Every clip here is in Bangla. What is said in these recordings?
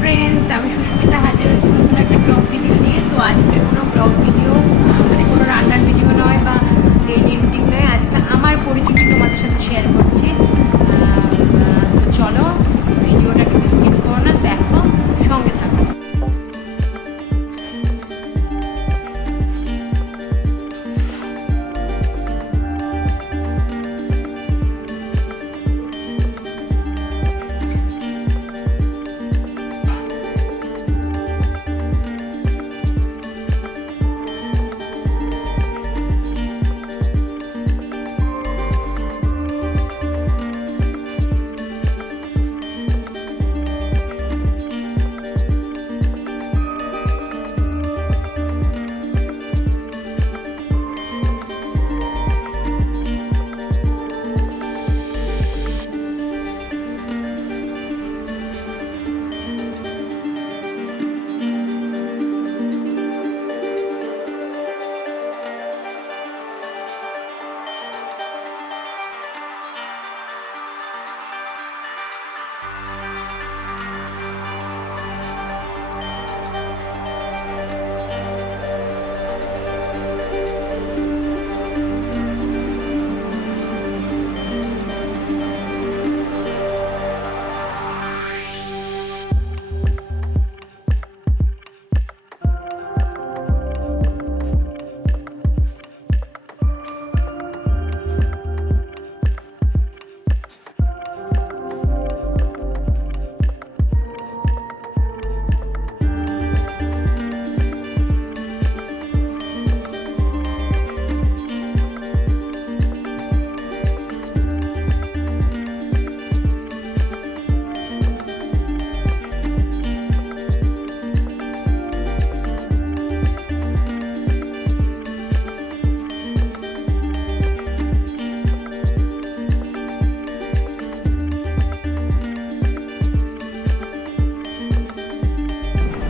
ফ্রেন্ডস, আমি সুস্মিতা হাজির হয়েছি নতুন একটা ব্লগ ভিডিও নিয়ে। তো আজকে কোনো ব্লগ ভিডিও মানে কোনো রান্নার ভিডিও নয় বা ডেইলি রুটিন নয়, আজকে আমার পরিচিতি তোমাদের সাথে শেয়ার করছি। তো চলো, ভিডিওটা কিন্তু স্কিপ করো না, দেখো, সঙ্গে থাকো।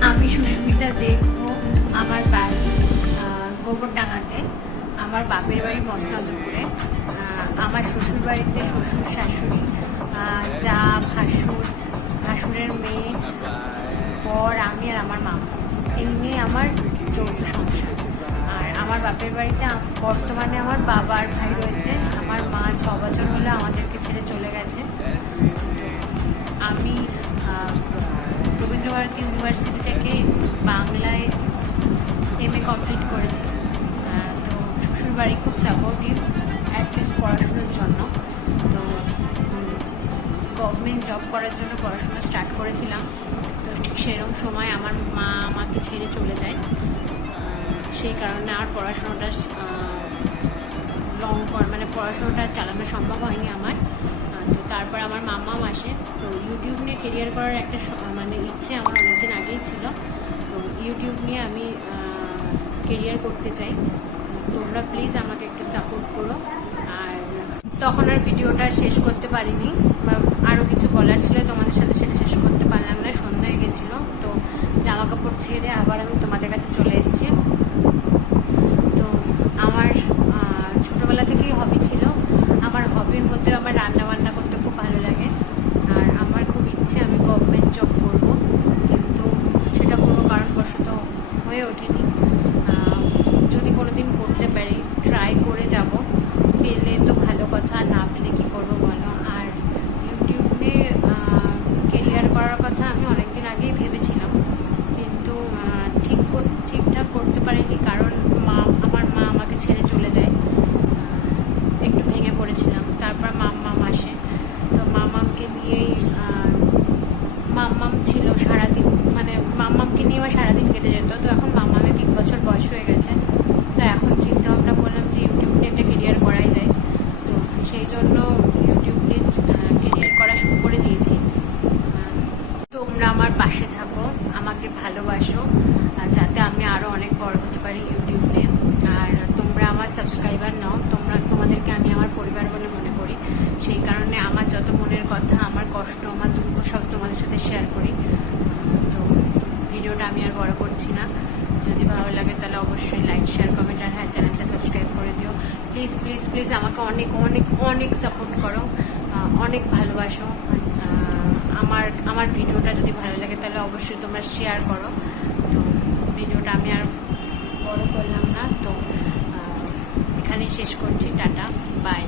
আমি সুস্মিতা, দেখো আমার বাড়ি গোবরডাঙ্গাতে, আমার বাপের বাড়ি মসলাদপুরে। আমার শ্বশুর বাড়িতে শ্বশুর শাশুড়ি, যা, ভাসুরের মেয়ে, বর, আমি আর আমার মামা, এই নিয়ে আমার যৌথ সংসার। আর আমার বাপের বাড়িতে বর্তমানে আমার বাবার ভাই রয়েছে। আমার মা 6 বছর হলে আমাদেরকে ছেড়ে চলে গেছে। আমি রবীন্দ্রভারতী ইউনিভার্সিটি থেকে বাংলায় MA কমপ্লিট করেছি। তো শ্বশুরবাড়ি খুব সাপোর্টিভ অ্যাটলিস্ট পড়াশোনার জন্য। তো গভর্নমেন্ট জব করার জন্য পড়াশোনা স্টার্ট করেছিলাম। তো সেরকম সময় আমার মা আমাকে ছেড়ে চলে যায়। সেই কারণে আর পড়াশোনাটা মানে পড়াশোনাটা চালানো সম্ভব হয়নি আমার। তো তারপর আমার মামাও আসে। তো ইউটিউব নিয়ে কেরিয়ার করার একটা মানে ইচ্ছে আমার অনেকদিন আগেই ছিল। তো ইউটিউব নিয়ে আমি কেরিয়ার করতে চাই। তোমরা প্লিজ আমাকে একটু সাপোর্ট করো। আর তখন আর ভিডিওটা শেষ করতে পারিনি, বা আরও কিছু বলার ছিল তোমাদের সাথে, সেটা শেষ করতে পারলাম না, সন্ধ্যা হয়ে গেছিলো। তো জামা কাপড় ছেড়ে আবার আমি তোমাদের কাছে চলে এসেছি। তো আমার ছোটোবেলা থেকেই হবি ছিল। আমার হবির মধ্যে আমার রান্না বান্না করতে খুব ভালো লাগে। আর আমার খুব ইচ্ছে আমি গভর্নমেন্ট জব করব, কিন্তু সেটা কোনো কারণবশত হয়ে ওঠেনি। যদি কোনো দিন করতে পারি, ট্রাই করে যাব। পেলে তো ভালো কথা, না পেলে কী করবো বলো। আর ইউটিউবে কেরিয়ার করার কথা আমি অনেকদিন আগেই ভেবেছিলাম, কিন্তু ঠিকঠাক করতে পারিনি, কারণ আমার মা আমাকে ছেড়ে চলে যায়। একটু ভেঙে পড়েছিলাম। তারপর মাম্মাম আসে। তো মাম্মামকে নিয়েই মাম্মাম ছিল সারাদিন, মানে মাম্মামকে নিয়ে আমার সারাদিন কেটে যেত। তো এখন মাম্মামের 3 বছর বয়স হয়ে গেছে। তো এখন চিন্তা ভাবনা করলাম যে ইউটিউব নিয়ে একটা কেরিয়ার করাই যায়। তো সেই জন্য ইউটিউব নিয়ে কেরিয়ার করা শুরু করে দিয়েছি। তোমরা আমার পাশে থাকো, আমাকে ভালোবাসো, যাতে আমি আরও অনেক বড় হতে পারি ইউটিউব নিয়ে। আর তোমরা আমার সাবস্ক্রাইবার নাও, তোমাদেরকে আমি আমার পরিবার বলে মনে করি। সেই কারণে আমার যত মনের কথা, আমার কষ্ট, আমার দুঃখ সব তোমাদের সাথে শেয়ার করি। তো ভিডিওটা আমি আর বড় করছি না। যদি ভালো লাগে তাহলে অবশ্যই লাইক, শেয়ার, কমেন্ট, আর হ্যাঁ, চ্যানেলটা সাবস্ক্রাইব করে দিও। প্লিজ প্লিজ প্লিজ আমাকে অনেক অনেক অনেক সাপোর্ট করো, অনেক ভালোবাসো। আমার ভিডিওটা যদি ভালো লাগে তাহলে অবশ্যই তোমরা শেয়ার করো। তো ভিডিওটা আমি আর বড় করলাম না, তো এখানেই শেষ করছি। Tata, by.